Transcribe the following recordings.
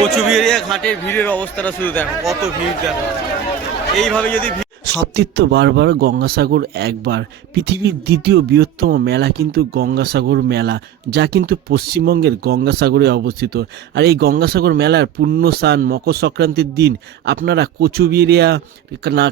কচুবিহারিয়া ঘাটের ভিড়ের অবস্থাটা শুধু দেখো, কত ভিড় দেখো। এইভাবে যদি সতীর্থ বারবার গঙ্গাসাগর একবার, পৃথিবীর দ্বিতীয় বৃহত্তম মেলা কিন্তু গঙ্গাসাগর মেলা, যা কিন্তু পশ্চিমবঙ্গের গঙ্গাসাগরে অবস্থিত। আর এই গঙ্গাসাগর মেলার পূর্ণ স্নান মকর সংক্রান্তির দিন আপনারা কচুবিহারিয়া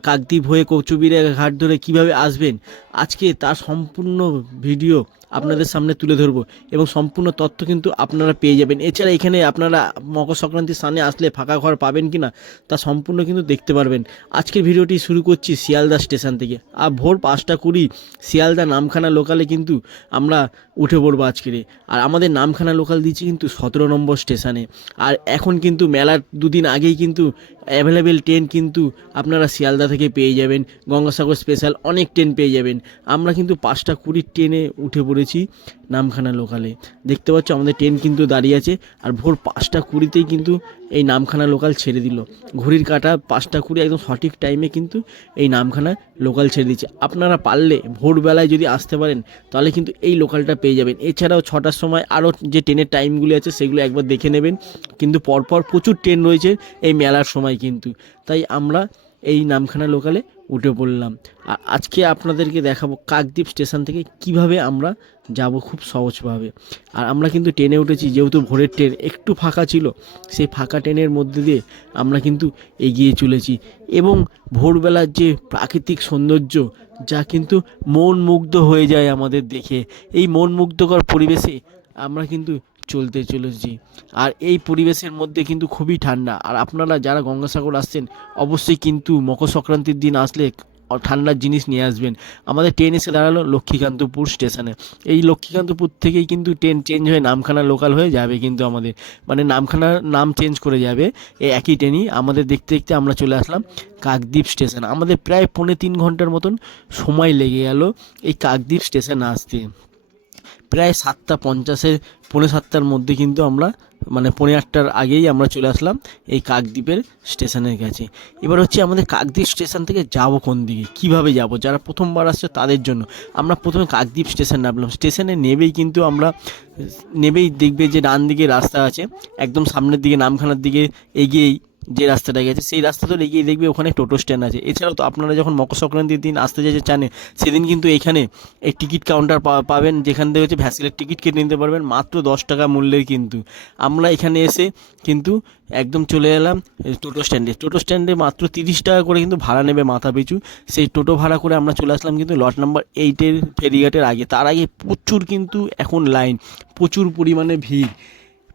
কাকদ্বীপ হয়ে কচুবিহারিয়া ঘাট ধরে কিভাবে আসবেন, আজকে তার সম্পূর্ণ ভিডিও আপনাদের সামনে তুলে ধরবো এবং সম্পূর্ণ তথ্য কিন্তু আপনারা পেয়ে যাবেন। এছাড়া এখানে আপনারা মকর সংক্রান্তির স্থানে আসলে ফাঁকা ঘর পাবেন কি না তা সম্পূর্ণ কিন্তু দেখতে পারবেন। আজকের ভিডিওটি শুরু করছি শিয়ালদা স্টেশন থেকে। আর ভোর 5টা 20 শিয়ালদা নামখানা লোকালে কিন্তু আমরা উঠে পড়বো আজকের। আর আমাদের নামখানা লোকাল দিচ্ছি কিন্তু 17 নম্বর স্টেশনে। আর এখন কিন্তু মেলার দুদিন আগেই কিন্তু অ্যাভেলেবেল ট্রেন কিন্তু আপনারা শিয়ালদা থেকে পেয়ে যাবেন, গঙ্গাসাগর স্পেশাল অনেক ট্রেন পেয়ে যাবেন। আমরা কিন্তু 5টা 20 ট্রেনে উঠে পড়েছি নামখানা লোকালে। দেখতে পাচ্ছ আমাদের ট্রেন কিন্তু দাঁড়িয়ে আছে। আর ভোর 5টা 20তেই কিন্তু এই নামখানা লোকাল ছেড়ে দিল। ঘড়ির কাঁটা 5টা 20 একদম সঠিক টাইমে কিন্তু এই নামখানা লোকাল ছেড়ে দিচ্ছে। আপনারা পারলে ভোরবেলায় যদি আসতে পারেন তাহলে কিন্তু এই লোকালটা পেয়ে যাবেন। এছাড়াও 6টার সময় আরও যে ট্রেনের টাইমগুলি আছে সেগুলো একবার দেখে নেবেন। কিন্তু পরপর প্রচুর ট্রেন রয়েছে এই মেলার সময় কিন্তু, তাই আমরা এই নামখানা লোকালে উঠে পড়লাম। আর আজকে আপনাদেরকে দেখাবো কাকদ্বীপ স্টেশন থেকে কিভাবে আমরা যাব খুব সহজভাবে। আর আমরা কিন্তু ট্রেনে উঠেছি, যেহেতু ভোরের ট্রেন একটু ফাঁকা ছিল, সেই ফাঁকা ট্রেনের মধ্যে দিয়ে আমরা কিন্তু এগিয়ে চলেছি। এবং ভোরবেলার যে প্রাকৃতিক সৌন্দর্য, যা কিন্তু মন মুগ্ধ হয়ে যায় আমাদের দেখে, এই মন মুগ্ধকর পরিবেশে আমরা কিন্তু চলতে চলেছি। আর এই পরিবেশের মধ্যে কিন্তু খুবই ঠান্ডা। আর আপনারা যারা গঙ্গাসাগর আসছেন অবশ্যই কিন্তু মকর সংক্রান্তির দিন আসলে ঠান্ডার জিনিস নিয়ে আসবেন। আমাদের ট্রেন এসে দাঁড়ালো লক্ষ্মীকান্তপুর স্টেশনে। এই লক্ষ্মীকান্তপুর থেকেই কিন্তু ট্রেন চেঞ্জ হয়ে নামখানা লোকাল হয়ে যাবে কিন্তু আমাদের, মানে নামখানার নাম চেঞ্জ করে যাবে এই একই ট্রেনই। আমাদের দেখতে দেখতে আমরা চলে আসলাম কাকদ্বীপ স্টেশন। আমাদের প্রায় 3.25 ঘন্টার মতন সময় লেগে গেল এই কাকদ্বীপ স্টেশন আসতে। প্রায় 7টা 50-এ 7:45-এর মধ্যে কিন্তু আমরা, মানে 7:45-টার আগেই আমরা চলে আসলাম এই কাকদ্বীপের স্টেশনের কাছে। এবার হচ্ছে আমাদের কাকদ্বীপ স্টেশন থেকে যাব কোন দিকে, কিভাবে যাব, যারা প্রথমবার আসছে তাদের জন্য আমরা প্রথমে কাকদ্বীপ স্টেশন নামলাম। স্টেশনে নেবেই কিন্তু আমরা দেখবে যে ডান দিকে রাস্তা আছে, একদম সামনের দিকে নামখানার দিকে এগিয়েই যে রাস্তাটা গেছে সেই রাস্তা তো এগিয়ে দেখবে ওখানে টোটো স্ট্যান্ড আছে। এছাড়াও তো আপনারা যখন মকর সংক্রান্তির দিন আসতে যেতে চান সেদিন কিন্তু এখানে এই টিকিট কাউন্টার পাবেন, যেখান থেকে হচ্ছে ভ্যাসেলের টিকিট কেটে নিতে পারবেন মাত্র 10 টাকা মূল্যের। কিন্তু আমরা এখানে এসে কিন্তু একদম চলে এলাম টোটো স্ট্যান্ডে মাত্র 30 টাকা করে কিন্তু ভাড়া নেবে মাথা পিছু। সেই টোটো ভাড়া করে আমরা চলে আসলাম কিন্তু লট নাম্বার 8-এর ফেরিঘাটের আগে। তার আগে প্রচুর কিন্তু এখন লাইন, প্রচুর পরিমাণে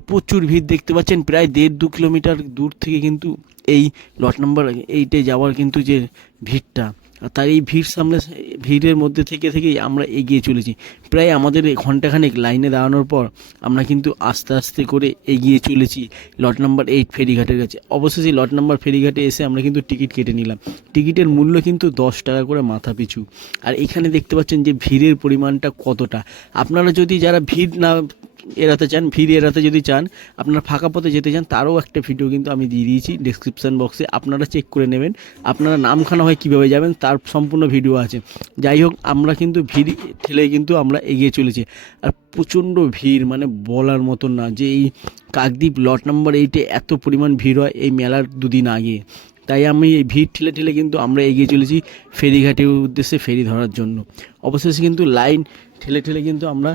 প্রচুর ভিড় দেখতে পাচ্ছেন। প্রায় 1.5-2 কিলোমিটার দূর থেকে কিন্তু এই লট নাম্বার 8-এ যাওয়ার কিন্তু যে ভিড়টা, তার এই ভিড়ের মধ্যে থেকেই আমরা এগিয়ে চলেছি। প্রায় আমাদের ঘন্টাখানেক লাইনে দাঁড়ানোর পর আমরা কিন্তু আস্তে আস্তে করে এগিয়ে চলেছি লট নাম্বার 8 ফেরিঘাটের কাছে। অবশ্যই লট নাম্বার ফেরিঘাটে এসে আমরা কিন্তু টিকিট কেটে নিলাম। টিকিটের মূল্য কিন্তু 10 টাকা করে মাথা পিছু। আর এখানে দেখতে পাচ্ছেন যে ভিড়ের পরিমাণটা কতটা। আপনারা যদি যারা ভিড় এড়াতে যদি চান, আপনারা ফাঁকা পথে যেতে চান, তারও একটা ভিডিও কিন্তু আমি দিয়ে দিয়েছি ডেসক্রিপশান বক্সে, আপনারা চেক করে নেবেন। আপনারা নামখানা হয় কীভাবে যাবেন তার সম্পূর্ণ ভিডিও আছে। যাই হোক, আমরা কিন্তু ভিড় ঠেলে কিন্তু আমরা এগিয়ে চলেছি। আর প্রচণ্ড ভিড়, মানে বলার মতন না যে এই কাকদ্বীপ লট নাম্বার 8-এ এত পরিমাণ ভিড় হয় এই মেলার দুদিন আগে। তাই আমি এই ভিড় ঠেলে কিন্তু আমরা এগিয়ে চলেছি ফেরিঘাটের উদ্দেশ্যে ফেরি ধরার জন্য। অবশেষে কিন্তু লাইন ঠেলে কিন্তু আমরা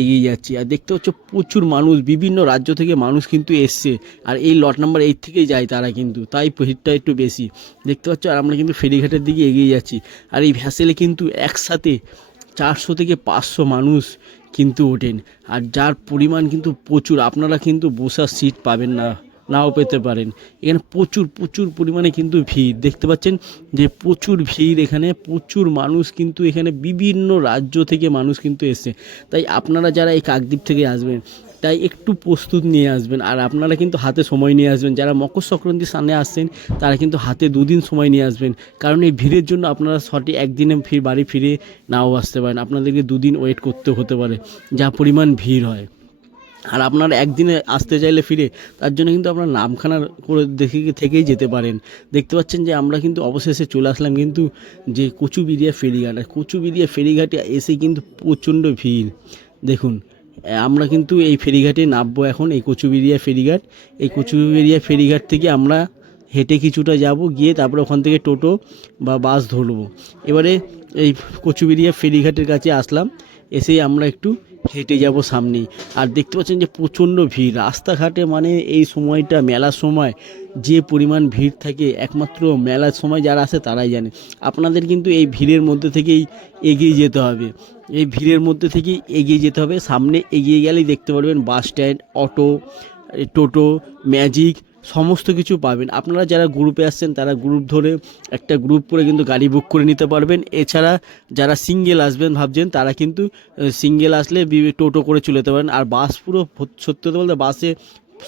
এগিয়ে যাচ্ছি। আর দেখতে হচ্ছে প্রচুর মানুষ, বিভিন্ন রাজ্য থেকে মানুষ কিন্তু এসছে। আর এই লট নাম্বার 8 থেকেই যায় তারা কিন্তু, তাই ভিড়টা একটু বেশি দেখতে পাচ্ছ। আর আমরা কিন্তু ফেরিঘাটের দিকে এগিয়ে যাচ্ছি। আর এই ভ্যাসেলে কিন্তু একসাথে 400 থেকে 500 মানুষ কিন্তু ওঠেন। আর যার পরিমাণ কিন্তু প্রচুর, আপনারা কিন্তু বসার সিট পাবেন না, নাও পেতে পারেন। এখানে প্রচুর পরিমাণে কিন্তু ভিড় দেখতে পাচ্ছেন যে প্রচুর ভিড়, এখানে প্রচুর মানুষ কিন্তু, এখানে বিভিন্ন রাজ্য থেকে মানুষ কিন্তু এসছে। তাই আপনারা যারা এই কাকদ্বীপ থেকে আসবেন তাই একটু প্রস্তুত নিয়ে আসবেন। আর আপনারা কিন্তু হাতে সময় নিয়ে আসবেন। যারা মকর সংক্রান্তির সামনে আসছেন তারা কিন্তু হাতে 2 দিন সময় নিয়ে আসবেন, কারণ এই ভিড়ের জন্য আপনারা সঠিক একদিনে বাড়ি ফিরে নাও আসতে পারেন। আপনাদেরকে 2 দিন ওয়েট করতে হতে পারে, যা পরিমাণ ভিড় হয়। আর আপনারা একদিনে আসতে চাইলে ফিরে, তার জন্য কিন্তু আপনারা নামখানা করে থেকেই যেতে পারেন। দেখতে পাচ্ছেন যে আমরা কিন্তু অবশেষে চলে আসলাম কিন্তু যে কচুবিহারিয়া ফেরিঘাট। আর কচুবিহারিয়া ফেরিঘাটে এসে কিন্তু প্রচণ্ড ভিড় দেখুন। আমরা কিন্তু এই ফেরিঘাটে নামবো এখন, এই কচুবেড়িয়া ফেরিঘাট। এই কচুবেড়িয়া ফেরিঘাট থেকে আমরা হেঁটে কিছুটা যাব, গিয়ে তারপরে ওখান থেকে টোটো বা বাস ধরবো। এবারে এই কচুবেড়িয়া ফেরিঘাটের কাছে আসলাম, এসেই আমরা একটু হেঁটে যাব সামনেই। আর দেখতে পাচ্ছেন যে প্রচণ্ড ভিড় রাস্তাঘাটে, মানে এই সময়টা মেলার সময় যে পরিমাণ ভিড় থাকে একমাত্র মেলার সময় যারা আসে তারাই জানে। আপনাদের কিন্তু এই ভিড়ের মধ্যে থেকেই এগিয়ে যেতে হবে, এই ভিড়ের মধ্যে থেকেই এগিয়ে যেতে হবে। সামনে এগিয়ে গেলেই দেখতে পারবেন বাস স্ট্যান্ড, অটো, টোটো, ম্যাজিক সমস্ত কিছু পাবেন। আপনারা যারা গ্রুপে আসছেন তারা গ্রুপ ধরে একটা গ্রুপ করে কিন্তু গাড়ি বুক করে নিতে পারবেন। এছাড়া যারা সিঙ্গেল আসবেন ভাবছেন তারা কিন্তু সিঙ্গেল আসলে টোটো করে চলে যেতে পারেন। আর বাস পুরো সত্যি কথা বলতে বাসে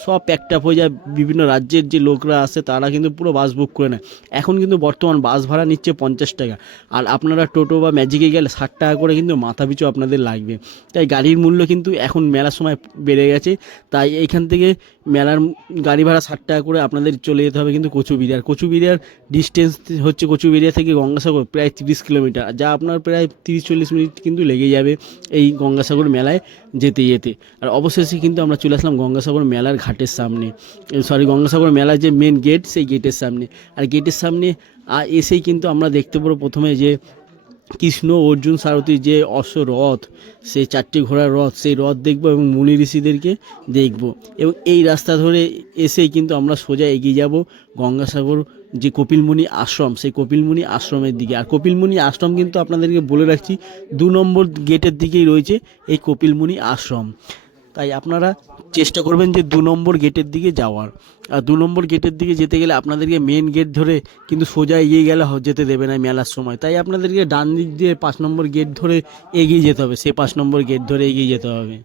সব প্যাকড আপ হয়ে যায়, বিভিন্ন রাজ্যের যে লোকরা আসে তারা কিন্তু পুরো বাস বুক করে নেয়। এখন কিন্তু বর্তমান বাস ভাড়া নিচ্ছে 50 টাকা, আর আপনারা টোটো বা ম্যাজিকে গেলে 60 টাকা করে কিন্তু মাথা পিছু আপনাদের লাগবে। তাই গাড়ির মূল্য কিন্তু এখন মেলার সময় বেড়ে গেছে। তাই এইখান থেকে মেলার গাড়ি ভাড়া 60 টাকা করে আপনাদের চলে যেতে হবে কিন্তু কচুবেড়িয়ার। কচুবেড়িয়ার ডিস্টেন্স হচ্ছে কচুবেড়িয়া থেকে গঙ্গাসাগর প্রায় 30 কিলোমিটার, যা আপনার প্রায় 30-40 মিনিট কিন্তু লেগে যাবে এই গঙ্গাসাগর মেলায় যেতে যেতে। আর অবশেষে কিন্তু আমরা চলে আসলাম গঙ্গাসাগর মেলার ঘাটের সামনে, গঙ্গাসাগর মেলার যে মেন গেট সেই গেটের সামনে। আর গেটের সামনে এসেই কিন্তু আমরা দেখতে পাবো প্রথমে যে কৃষ্ণ অর্জুন সারথীর যে অশ্বরথ, সেই 4টি ঘোড়ার রথ, সেই রথ দেখব এবং মুনি ঋষিদেরকে দেখব। এবং এই রাস্তা ধরে এসেই কিন্তু আমরা সোজা এগিয়ে যাব গঙ্গাসাগর যে কপিলমুনি আশ্রম, সেই কপিলমুনি আশ্রমের দিকে। আর কপিলমুনি আশ্রম কিন্তু আপনাদেরকে বলে রাখছি 2 নম্বর গেটের দিকেই রয়েছে এই কপিলমুনি আশ্রম। তাই আপনারা চেষ্টা করবেন যে 2 নম্বর গেটের দিকে যাওয়ার। আর 2 নম্বর গেটের দিকে যেতে গেলে আপনাদেরকে মেন গেট ধরে কিন্তু সোজা এগিয়ে গেলে যেতে দেবে না মেলার সময়। তাই আপনাদেরকে ডান দিক দিয়ে 5 নম্বর গেট ধরে এগিয়ে যেতে হবে, সেই 5 নম্বর গেট ধরে এগিয়ে যেতে হবে।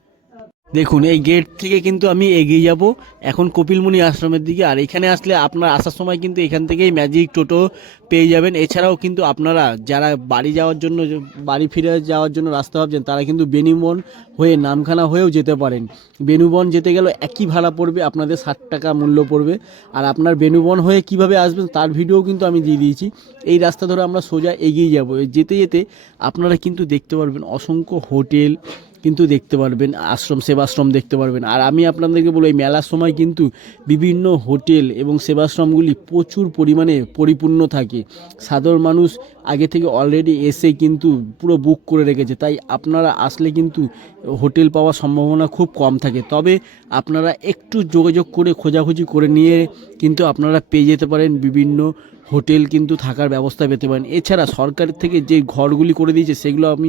দেখুন এই গেট থেকে কিন্তু আমি এগিয়ে যাব এখন কপিলমুনি আশ্রমের দিকে। আর এখানে আসলে আপনার আসার সময় কিন্তু এখান থেকেই ম্যাজিক টোটো পেয়ে যাবেন। এছাড়াও কিন্তু আপনারা যারা বাড়ি যাওয়ার জন্য, বাড়ি ফিরে যাওয়ার জন্য রাস্তা ভাবছেন, তারা কিন্তু বেনুবন হয়ে নামখানা হয়েও যেতে পারেন। বেনুবন যেতে গেলে একই ভাড়া পড়বে, আপনাদের 60 টাকা মূল্য পড়বে। আর আপনার বেনুবন হয়ে কিভাবে আসবেন তার ভিডিও কিন্তু আমি দিয়ে দিয়েছি। এই রাস্তা ধরে আমরা সোজা এগিয়ে যাব। যেতে যেতে আপনারা কিন্তু দেখতে পারবেন অসংখ্য হোটেল কিন্তু দেখতে পারবেন, আশ্রম, সেবাশ্রম দেখতে পারবেন। আর আমি আপনাদেরকে বলি এই মেলার সময় কিন্তু বিভিন্ন হোটেল এবং সেবাশ্রমগুলি প্রচুর পরিমাণে পরিপূর্ণ থাকে। সাধারণ মানুষ আগে থেকে অলরেডি এসে কিন্তু পুরো বুক করে রেখেছে। তাই আপনারা আসলে কিন্তু হোটেল পাওয়ার সম্ভাবনা খুব কম থাকে। তবে আপনারা একটু যোগাযোগ করে খোঁজাখুঁজি করে নিয়ে কিন্তু আপনারা পেয়ে যেতে পারেন বিভিন্ন হোটেল, কিন্তু থাকার ব্যবস্থা পেতে পারেন। এছাড়া সরকারের থেকে যে ঘরগুলি করে দিয়েছে সেগুলো আমি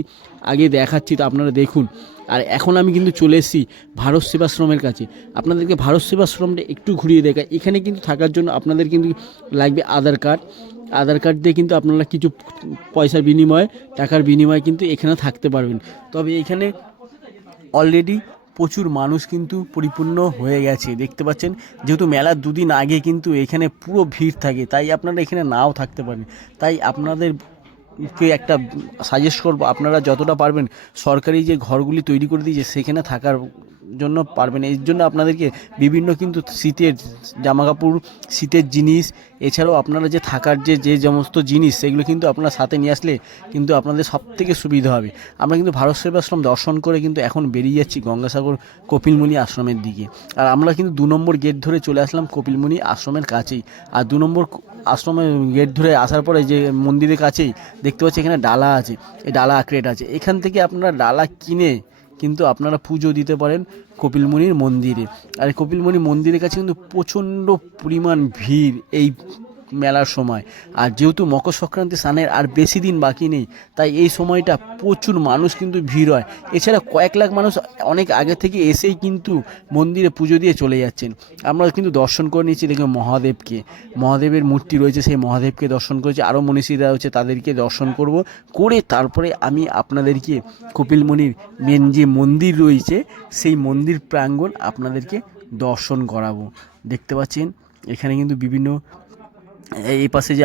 আগে দেখাচ্ছি, তো আপনারা দেখুন। আর এখন আমি কিন্তু চলে এসেছি ভারত সেবাশ্রমের কাছে। আপনাদেরকে ভারত সেবাশ্রমটা একটু ঘুরিয়ে দেখায়। এখানে কিন্তু থাকার জন্য আপনাদের কিন্তু লাগবে আধার কার্ড। আধার কার্ড দিয়ে কিন্তু আপনারা কিছু পয়সার বিনিময়ে, টাকার বিনিময়ে কিন্তু এখানে থাকতে পারবেন। তবে এখানে অলরেডি প্রচুর মানুষ কিন্তু পরিপূর্ণ হয়ে গেছে, দেখতে পাচ্ছেন। যেহেতু মেলার 2 দিন আগে কিন্তু এখানে পুরো ভিড় থাকে, তাই আপনারা এখানে নাও থাকতে পারেন। তাই আপনাদেরকে একটা সাজেস্ট করব, আপনারা যতটা পারবেন সরকারি যে ঘরগুলি তৈরি করে দিয়েছে সেখানে থাকার জন্য পারবেন। এর জন্য আপনাদেরকে বিভিন্ন কিন্তু শীতের জামাকাপড়, শীতের জিনিস, এছাড়াও আপনারা যে থাকার যে সমস্ত জিনিস সেগুলো কিন্তু আপনারা সাথে নিয়ে আসলে কিন্তু আপনাদের সব থেকে সুবিধা হবে। আমরা কিন্তু ভারত সেবাশ্রম দর্শন করে কিন্তু এখন বেরিয়ে যাচ্ছি গঙ্গাসাগর কপিলমুনি আশ্রমের দিকে। আর আমরা কিন্তু 2 নম্বর গেট ধরে চলে আসলাম কপিলমুনি আশ্রমের কাছেই। আর 2 নম্বর আশ্রমের গেট ধরে আসার পরে যে মন্দিরের কাছেই দেখতে পাচ্ছি এখানে ডালা আছে, এই ডালা আক্রেট আছে। এখান থেকে আপনারা ডালা কিনে কিন্তু আপনারা পুজো দিতে পারেন কপিলমুনির মন্দিরে। আর কপিলমুনি মন্দিরের কাছে কিন্তু প্রচণ্ড পরিমাণ ভিড় এই মেলার সময়। আর যেহেতু মকর সংক্রান্তি স্নানের আর বেশি দিন বাকি নেই, তাই এই সময়টা প্রচুর মানুষ কিন্তু ভিড় হয়। এছাড়া কয়েক লাখ মানুষ অনেক আগে থেকে এসেই কিন্তু মন্দিরে পুজো দিয়ে চলে যাচ্ছেন। আমরা কিন্তু দর্শন করে নিচ্ছি, দেখুন মহাদেবকে, মহাদেবের মূর্তি রয়েছে, সেই মহাদেবকে দর্শন করেছি। আরও মনীষীরা রয়েছে, তাদেরকে দর্শন করব, করে তারপরে আমি আপনাদেরকে কপিলমুনির মেন যে মন্দির রয়েছে সেই মন্দির প্রাঙ্গণ আপনাদেরকে দর্শন করাবো। দেখতে পাচ্ছেন এখানে কিন্তু বিভিন্ন, এই পাশে যে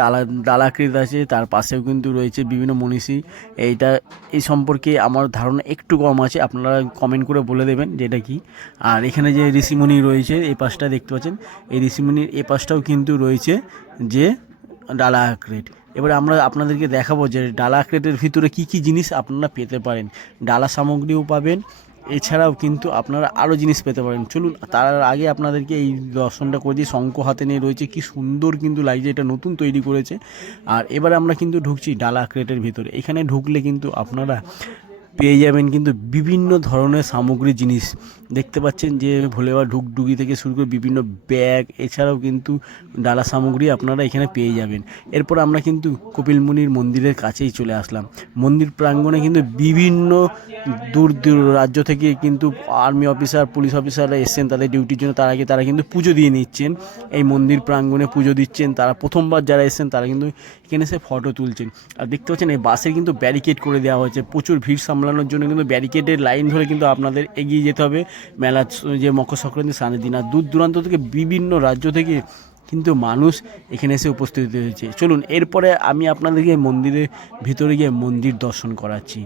ডালাকৃত আছে তার পাশেও কিন্তু রয়েছে বিভিন্ন মনীষী। এই সম্পর্কে আমার ধারণা একটু কম আছে, আপনারা কমেন্ট করে বলে দেবেন যে এটা কী। আর এখানে যে ঋষিমুনি রয়েছে এই পাশটা দেখতে পাচ্ছেন, এই ঋষিমুনির এই পাশটাও কিন্তু রয়েছে যে ডালা আক্রেট। এবারে আমরা আপনাদেরকে দেখাবো যে ডালা আক্রেটের ভিতরে কী কী জিনিস আপনারা পেতে পারেন। ডালা সামগ্রীও পাবেন, এছাড়াও কিন্তু আপনারা আরও জিনিস পেতে পারেন। চলুন তার আগে আপনাদেরকে এই দর্শনটা করে দিই। শঙ্খ হাতে নিয়ে রয়েছে, কি সুন্দর কিন্তু লাগছে, এটা নতুন তৈরি করেছে। আর এবারে আমরা কিন্তু ঢুকছি ডালা ক্রেটের ভিতরে। এখানে ঢুকলে কিন্তু আপনারা পেয়ে যাবেন কিন্তু বিভিন্ন ধরনের সামগ্রী জিনিস। দেখতে পাচ্ছেন যে ভোলে বাবার ঢুকঢুকি থেকে শুরু করে বিভিন্ন ব্যাগ, এছাড়াও কিন্তু ডালা সামগ্রী আপনারা এখানে পেয়ে যাবেন। এরপর আমরা কিন্তু কপিল মুনির মন্দিরের কাছেই চলে আসলাম। মন্দির প্রাঙ্গণে কিন্তু বিভিন্ন দূর দূর রাজ্য থেকে কিন্তু আর্মি অফিসার, পুলিশ অফিসাররা এসছেন তাদের ডিউটির জন্য। তার আগে তারা কিন্তু পুজো দিয়ে নিচ্ছেন, এই মন্দির প্রাঙ্গণে পুজো দিচ্ছেন। তারা প্রথমবার যারা এসছেন তারা কিন্তু এখানে এসে ফটো তুলছেন। আর দেখতে পাচ্ছেন এই বাসে কিন্তু ব্যারিকেড করে দেওয়া হয়েছে, প্রচুর ভিড় সামলানোর জন্য কিন্তু ব্যারিকেডের লাইন ধরে কিন্তু আপনাদের এগিয়ে যেতে হবে মেলা যে মকর সংক্রান্তি স্নানের দিন। আর দূর দূরান্ত থেকে বিভিন্ন রাজ্য থেকে কিন্তু মানুষ এখানে এসে উপস্থিত হয়েছে। চলুন এরপরে আমি আপনাদেরকে মন্দিরের ভিতরে গিয়ে মন্দির দর্শন করাচ্ছি।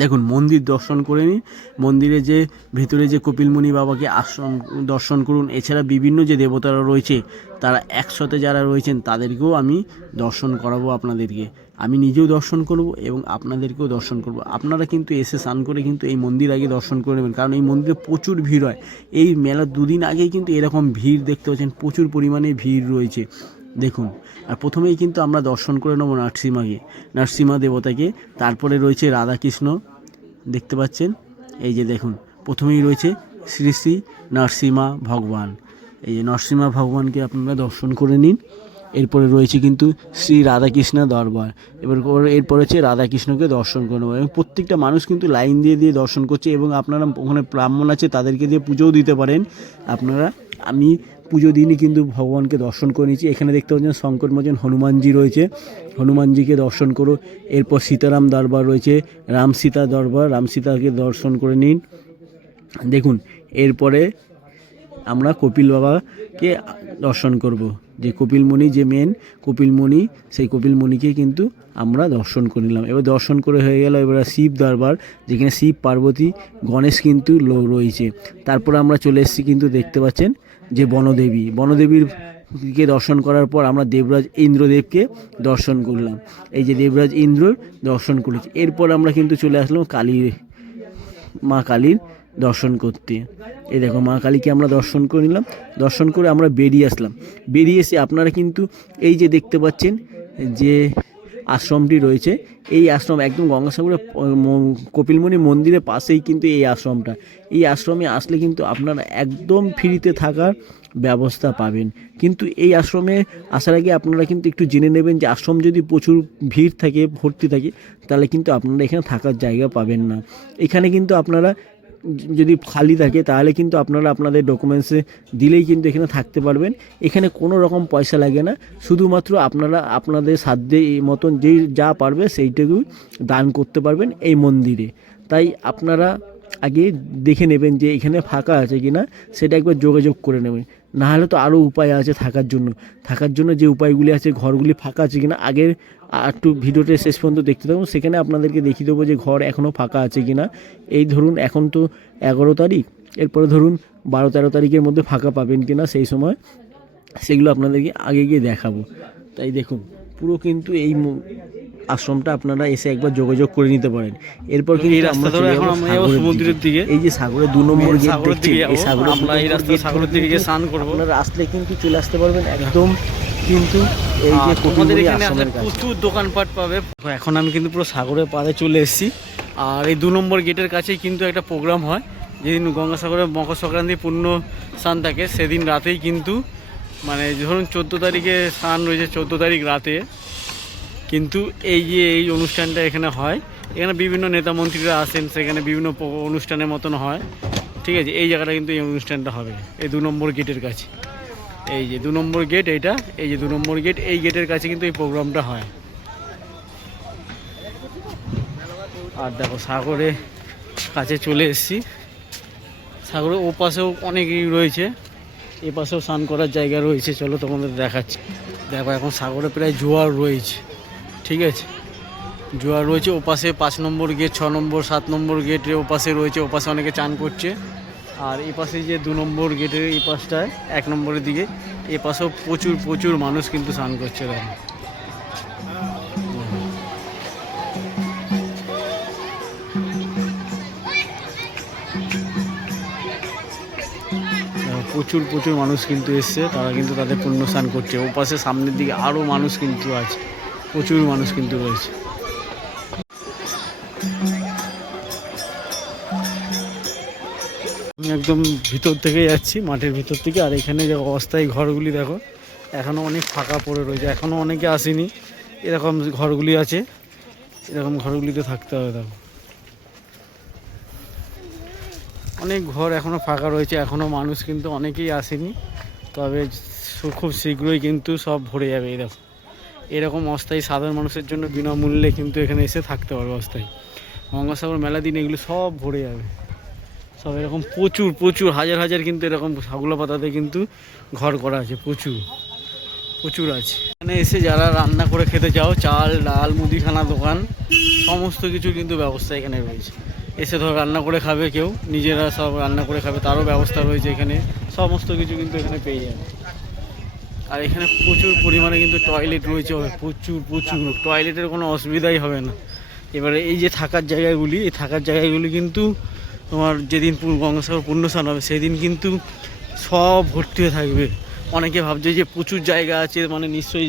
দেখুন মন্দির দর্শন করে নিন। মন্দিরে যে ভিতরে যে কপিলমুনি বাবাকে আশ্রম দর্শন করুন। এছাড়া বিভিন্ন যে দেবতারা রয়েছে তারা একসাথে যারা রয়েছেন তাদেরকেও আমি দর্শন করাবো আপনাদেরকে। আমি নিজেও দর্শন করব এবং আপনাদেরকেও দর্শন করব। আপনারা কিন্তু এসে স্নান করে কিন্তু এই মন্দির আগে দর্শন করে নেবেন, কারণ এই মন্দিরে প্রচুর ভিড় হয়। এই মেলার দুদিন আগেই কিন্তু এরকম ভিড় দেখতে পাচ্ছেন, প্রচুর পরিমাণে ভিড় রয়েছে দেখুন। আর প্রথমেই কিন্তু আমরা দর্শন করে নেব নরসিংহা দেবতাকে। তারপরে রয়েছে রাধাকৃষ্ণ, দেখতে পাচ্ছেন এই যে দেখুন। প্রথমেই রয়েছে শ্রী শ্রী নরসিংহা ভগবান। এই যে নরসিংহা ভগবানকে আপনারা দর্শন করে নিন। এরপরে রয়েছে কিন্তু শ্রী রাধাকৃষ্ণ দরবার। এরপর হচ্ছে রাধাকৃষ্ণকে দর্শন করে নেব। এবং প্রত্যেকটা মানুষ কিন্তু লাইন দিয়ে দিয়ে দর্শন করছে, এবং আপনারা ওখানে ব্রাহ্মণ আছে তাদেরকে দিয়ে পুজোও দিতে পারেন আপনারা। আমি পুজো দিনই কিন্তু ভগবানকে দর্শন করে নিয়েছি। এখানে দেখতে পাচ্ছেন সংকটমোচন হনুমানজি রয়েছে, হনুমানজিকে দর্শন করো। এরপর সীতারাম দরবার রয়েছে, রাম সীতা দরবার, রাম সীতাকে দর্শন করে নিন দেখুন। এরপরে আমরা কপিল বাবাকে দর্শন করব, যে কপিলমুনি যে মেন কপিলমুনি, সেই কপিলমুনিকে কিন্তু আমরা দর্শন করে নিলাম। এবার দর্শন করে হয়ে গেল। এবার শিব দরবার, যেখানে শিব, পার্বতী, গণেশ কিন্তু রয়েছে। তারপর আমরা চলে এসেছি কিন্তু দেখতে পাচ্ছেন যে বনদেবীকে দর্শন করার পর আমরা দেবরাজ ইন্দ্রদেবকে দর্শন করলাম। এই যে দেবরাজ ইন্দ্র দর্শন করেছি। এরপর আমরা কিন্তু চলে আসলাম মা কালীর দর্শন করতে। এই দেখো মা কালীকে আমরা দর্শন করে নিলাম। দর্শন করে আমরা বেরিয়ে আসলাম। বেরিয়ে এসে আপনারা কিন্তু এই যে দেখতে পাচ্ছেন যে আশ্রমটি রয়েছে, এই আশ্রম একদম গঙ্গাসাগরের কপিলমুনি মন্দিরের পাশেই কিন্তু এই আশ্রমটা। এই আশ্রমে আসলে কিন্তু আপনারা একদম ফ্রিতে থাকার ব্যবস্থা পাবেন। কিন্তু এই আশ্রমে আসার আগে আপনারা কিন্তু একটু জেনে নেবেন যে আশ্রম যদি প্রচুর ভিড় থাকে, ভর্তি থাকে, তাহলে কিন্তু আপনারা এখানে থাকার জায়গা পাবেন না। এখানে কিন্তু আপনারা যদি খালি থাকে তাহলে কিন্তু আপনারা আপনাদের ডকুমেন্টসে দিলেই কিন্তু এখানে থাকতে পারবেন। এখানে কোনো রকম পয়সা লাগে না, শুধুমাত্র আপনারা আপনাদের সাধ্যে এই মতন যেই যা পারবে সেইটুকু দান করতে পারবেন এই মন্দিরে। তাই আপনারা আগে দেখে নেবেন যে এখানে ফাঁকা আছে কি না, সেটা একবার যোগাযোগ করে নেবেন। না হলে তো আরও উপায় আছে থাকার জন্য যে উপায়গুলি আছে, ঘরগুলি ফাঁকা আছে কি না, আগের একটু ভিডিওটা শেষ পর্যন্ত দেখতে থাকুন। সেখানে আপনাদেরকে দেখিয়ে দেবো যে ঘর এখনও ফাঁকা আছে কি না। এই ধরুন এখন তো 11 তারিখ, এরপরে ধরুন 12-13 তারিখের মধ্যে ফাঁকা পাবেন কি না, সেই সময় সেগুলো আপনাদেরকে আগে গিয়ে দেখাবো। তাই দেখুন পুরো কিন্তু এই আশ্রমটা আপনারা এসে একবার যোগাযোগ করে নিতে পারেন। এরপর কিন্তু সমুদ্রের দিকে, এই যে সাগরের 2 নম্বর গেট দেখছেন, এই সাগরের দিকে স্নান করব। আপনারা আসলে কিন্তু চলে আসতে পারবেন একদম কিন্তু এই যে কপিলমুনি আশ্রমের কাছে। প্রচুর দোকানপাট পাবে। এখন আমি কিন্তু পুরো সাগরের পাড়ে চলে এসেছি। আর এই 2 নম্বর গেটের কাছেই কিন্তু একটা প্রোগ্রাম হয়, যেদিন গঙ্গাসাগরে মকর সংক্রান্তি পূর্ণ স্নান থাকে সেদিন রাতেই কিন্তু, মানে ধরুন 14 তারিখে স্নান রয়েছে, 14 তারিখ রাতে কিন্তু এই যে এই অনুষ্ঠানটা এখানে হয়। এখানে বিভিন্ন নেতা মন্ত্রীরা আসেন, সেখানে বিভিন্ন অনুষ্ঠানের মতন হয়, ঠিক আছে। এই জায়গাটা কিন্তু এই অনুষ্ঠানটা হবে এই 2 নম্বর গেটের কাছে। এই যে 2 নম্বর গেট, এইটা এই যে 2 নম্বর গেট, এই গেটের কাছে কিন্তু এই প্রোগ্রামটা হয়। আর দেখো সাগরে কাছে চলে এসেছি। সাগরের ও পাশেও অনেকই রয়েছে, এ পাশেও স্নান করার জায়গা রয়েছে। চলো তোমাদের দেখাচ্ছি। দেখো এখন সাগরে প্রায় জোয়ার রয়েছে, ঠিক আছে, জোয়ার রয়েছে। ও পাশে 5 নম্বর গেট, 6 নম্বর, 7 নম্বর গেটের ও পাশে রয়েছে, ও পাশে অনেকে চান করছে। আর এই পাশে যে 2 নম্বর গেটের এই পাশটায় 1 নম্বরের দিকে, এ পাশেও প্রচুর মানুষ কিন্তু স্নান করছে। দেখো প্রচুর প্রচুর মানুষ কিন্তু এসছে, তারা কিন্তু তাদের পুণ্য স্নান করছে। ও পাশে সামনের দিকে আরও মানুষ কিন্তু আছে, প্রচুর মানুষ কিন্তু রয়েছে। আমি একদম ভিতর থেকে যাচ্ছি, মাঠের ভিতর থেকে। আর এখানে যে অস্থায়ী ঘরগুলি দেখো, এখনও অনেক ফাঁকা পড়ে রয়েছে, এখনও অনেকে আসেনি। এরকম ঘরগুলি আছে, এরকম ঘরগুলিতে থাকতে হবে। দেখো অনেক ঘর এখনও ফাঁকা রয়েছে, এখনও মানুষ কিন্তু অনেকেই আসেনি, তবে খুব শীঘ্রই কিন্তু সব ভরে যাবে। এই দেখো এরকম অস্থায়ী সাধারণ মানুষের জন্য বিনামূল্যে কিন্তু এখানে এসে থাকতে পারবে অস্থায়ী। গঙ্গাসাগর মেলা দিন এগুলো সব ভরে যাবে, সব এরকম প্রচুর প্রচুর হাজার হাজার কিন্তু এরকম সাগুলা পাতাতে কিন্তু ঘর করা আছে, প্রচুর প্রচুর আছে। এখানে এসে যারা রান্না করে খেতে চাও, চাল ডাল মুদিখানা দোকান সমস্ত কিছু কিন্তু ব্যবস্থা এখানে রয়েছে। এসে ধর রান্না করে খাবে, কেউ নিজেরা সব রান্না করে খাবে, তারও ব্যবস্থা রয়েছে এখানে। সমস্ত কিছু কিন্তু এখানে পেয়ে যাবে। আর এখানে প্রচুর পরিমাণে কিন্তু টয়লেট রয়েছে, প্রচুর প্রচুর টয়লেটের কোনো অসুবিধাই হবে না। এবারে এই যে থাকার জায়গাগুলি, এই থাকার জায়গাগুলি কিন্তু তোমার যেদিন গঙ্গাসাগর পুণ্যস্নান হবে সেদিন কিন্তু সব ভর্তি হয়ে থাকবে। অনেকে ভাবছে যে প্রচুর জায়গা আছে, মানে নিশ্চয়ই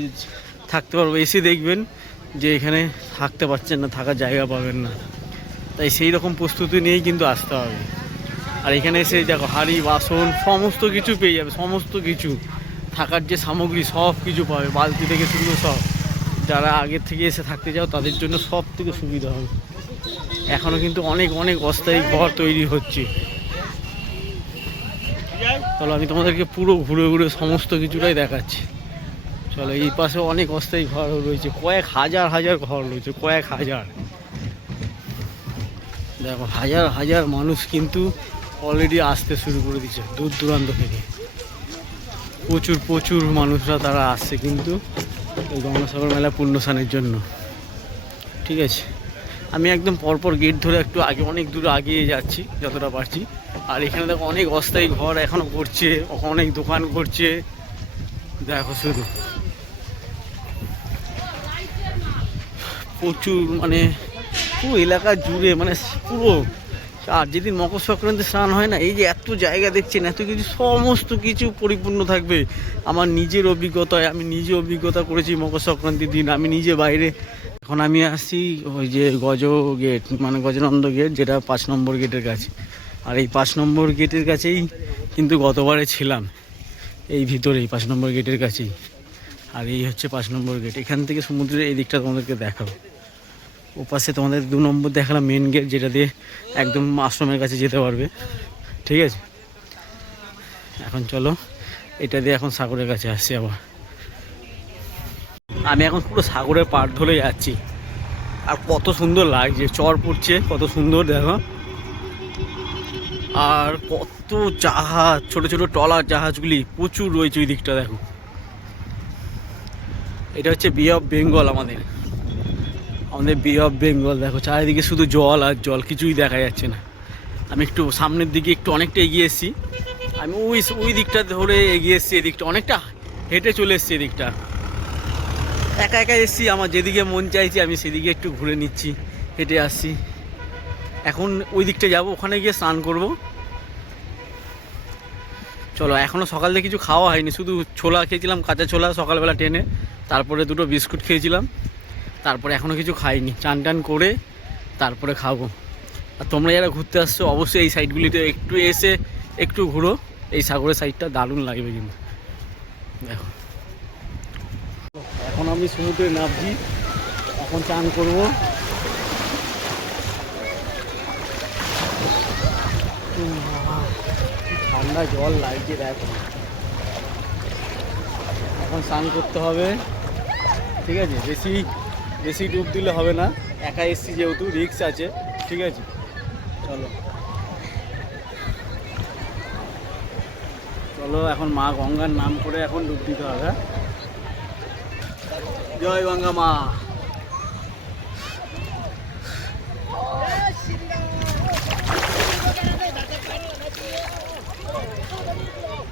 থাকতে পারবো। এসে দেখবেন যে এখানে থাকতে পারছেন না, থাকার জায়গা পাবেন না। তাই সেই রকম প্রস্তুতি নিয়েই কিন্তু আসতে হবে। আর এখানে এসে দেখো হাঁড়ি বাসন সমস্ত কিছু পেয়ে যাবে, সমস্ত কিছু থাকার যে সামগ্রী সব কিছু পাবে, বালতি থেকে শুরু সব। যারা আগের থেকে এসে থাকতে চাও তাদের জন্য সব থেকে সুবিধা হবে। এখনও কিন্তু অনেক অনেক অস্থায়ী ঘর তৈরি হচ্ছে। চলো আমি তোমাদেরকে পুরো ঘুরে ঘুরে সমস্ত কিছুটাই দেখাচ্ছি। চলো এই পাশে অনেক অস্থায়ী ঘর রয়েছে, কয়েক হাজার হাজার ঘর রয়েছে, কয়েক হাজার। দেখো হাজার হাজার মানুষ কিন্তু অলরেডি আসতে শুরু করে দিচ্ছে দূর দূরান্ত থেকে। প্রচুর প্রচুর মানুষরা তারা আসছে কিন্তু এই গঙ্গাসাগর মেলা পুণ্যস্নানের জন্য। ঠিক আছে, আমি একদম পরপর গেট ধরে একটু আগে, অনেক দূর আগিয়ে যাচ্ছি যতটা পারছি। আর এখানে দেখো অনেক অস্থায়ী ঘর এখনও করছে, অনেক দোকান করছে। দেখো শুধু প্রচুর, মানে পুরো এলাকা জুড়ে, মানে পুরো। আর যেদিন মকর সংক্রান্তি স্নান হয় না, এই যে এত জায়গা দেখছেন, এত কিছু সমস্ত কিছু পরিপূর্ণ থাকবে। আমার নিজের অভিজ্ঞতায়, আমি নিজে অভিজ্ঞতা করেছি মকর সংক্রান্তির দিন। আমি নিজে বাইরে, এখন আমি আসছি ওই যে গজ গেট, মানে গজনন্দ গেট, যেটা 5 নম্বর গেটের কাছে। আর এই 5 নম্বর গেটের কাছেই কিন্তু গতবারে ছিলাম, এই ভিতরেই 5 নম্বর গেটের কাছেই। আর এই হচ্ছে 5 নম্বর গেট। এখান থেকে সমুদ্রের এই দিকটা তোমাদেরকে দেখাবো। ওপাশে তোমাদের 2 নম্বর দেখালাম মেন গেট, যেটা দিয়ে একদম আশ্রমের কাছে যেতে পারবে। ঠিক আছে, এখন চলো এটা দিয়ে এখন সাগরের কাছে আসছি আবার। আমি এখন পুরো সাগরের পাড় ধরে যাচ্ছি। আর কত সুন্দর লাগছে, চর পড়ছে কত সুন্দর দেখো। আর কত জাহাজ, ছোট ছোট ট্রলার জাহাজগুলি প্রচুর রয়েছে ওই দিকটা দেখো। এটা হচ্ছে বে অফ বেঙ্গল, আমাদের বে অফ বেঙ্গল। দেখো চারিদিকে শুধু জল আর জল, কিছুই দেখা যাচ্ছে না। আমি একটু সামনের দিকে একটু অনেকটা এগিয়ে এসেছি। আমি ওই দিকটা ধরে এগিয়ে এসেছি, এদিকটা অনেকটা হেঁটে চলে এসেছি। এদিকটা একা একা এসেছি, আমার যেদিকে মন চাইছে আমি সেদিকে একটু ঘুরে নিচ্ছি, হেঁটে আসছি। এখন ওই দিকটা যাবো, ওখানে গিয়ে স্নান করব। চলো, এখনও সকাল থেকে কিছু খাওয়া হয়নি, শুধু ছোলা খেয়েছিলাম, কাঁচা ছোলা সকালবেলা ট্রেনে। তারপরে 2টো বিস্কুট খেয়েছিলাম, তারপরে এখনও কিছু খাইনি। চান টান করে তারপরে খাবো। আর তোমরা যারা ঘুরতে আসছো অবশ্যই এই সাইডগুলিতে একটু এসে একটু ঘুরো, এই সাগরের সাইডটা দারুণ লাগবে কিন্তু। দেখো এখন আমি সমুদ্রে নামছি, এখন চান করব। ঠান্ডা জল লাগছে দেখো, এখন স্নান করতে হবে। ঠিক আছে, বেশি ডুব দিলে হবে না, একা এসছি যেহেতু রিস্ক আছে। ঠিক আছে, চলো চলো এখন মা গঙ্গার নাম করে এখন ডুব দিতে হবে। জয় গঙ্গা মা।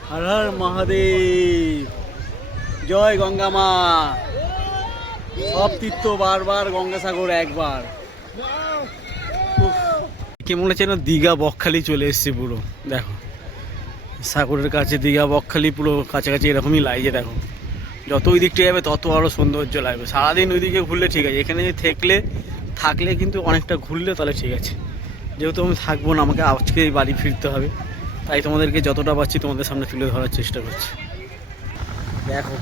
হর হর মহাদেব, জয় গঙ্গা মা। সব তীর্থ বারবার, গঙ্গাসাগর একবার। কি মনে হচ্ছে না দীঘা বকখালি চলে এসেছি পুরো। দেখো সাগরের কাছে দীঘা বকখালি পুরো কাছাকাছি এরকমই লাগছে দেখো। যত ওই দিকটা যাবে তত আরও সৌন্দর্য লাগবে। সারাদিন ওইদিকে ঘুরলে ঠিক আছে, এখানে যদি থাকলে কিন্তু অনেকটা ঘুরলে তাহলে ঠিক আছে। যেহেতু আমি থাকবো না, আমাকে আজকেই বাড়ি ফিরতে হবে, তাই তোমাদেরকে যতটা পারছি তোমাদের সামনে তুলে ধরার চেষ্টা করছি। দেখো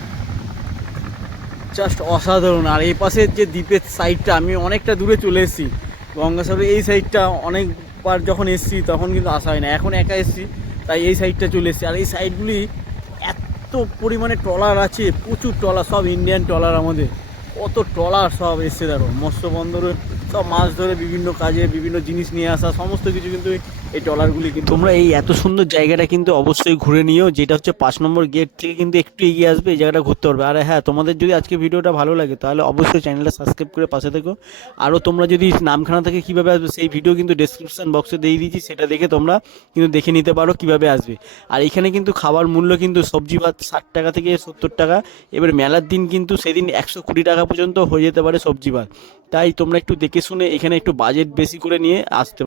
জাস্ট অসাধারণ। আর এই পাশের যে দ্বীপের সাইডটা, আমি অনেকটা দূরে চলে এসেছি গঙ্গাসাগরের এই সাইডটা। অনেকবার যখন এসেছি তখন কিন্তু আসা হয় না, এখন একা এসেছি তাই এই সাইডটা চলে এসেছি। আর এই সাইডগুলি এত পরিমাণে ট্রলার আছে, প্রচুর ট্রলার, সব ইন্ডিয়ান ট্রলার। আমাদের কত ট্রলার সব এসছে দেখো, মৎস্য বন্দরে সব মাছ ধরে বিভিন্ন কাজে বিভিন্ন জিনিস নিয়ে আসা, সমস্ত কিছু কিন্তু এই ট্রলারগুলি কিন্তু। তোমরা এই এত সুন্দর জায়গাটা কিন্তু অবশ্যই ঘুরে নিও, যেটা হচ্ছে 5 নম্বর গেট থেকে কিন্তু একটু এগিয়ে আসবে, এই জায়গাটা ঘুরতে পারবে। আর হ্যাঁ, তোমাদের যদি আজকে ভিডিওটা ভালো লাগে তাহলে অবশ্যই চ্যানেলটা সাবস্ক্রাইব করে পাশে থেকো। আরও তোমরা যদি নামখানা থেকে কীভাবে আসবে সেই ভিডিও কিন্তু ডেসক্রিপশন বক্সে দিয়ে দিয়েছি, সেটা দেখে তোমরা কিন্তু দেখে নিতে পারো কীভাবে আসবে। আর এখানে কিন্তু খাবার মূল্য কিন্তু সবজি ভাত 60 টাকা থেকে 70 টাকা। এবার মেলার দিন কিন্তু সেদিন 120 টাকা পর্যন্ত হয়ে যেতে পারে সবজি ভাত। তাই তোমরা একটু দেখে শুনে এখানে একটু বাজেট বেশি করে নিয়ে আসতে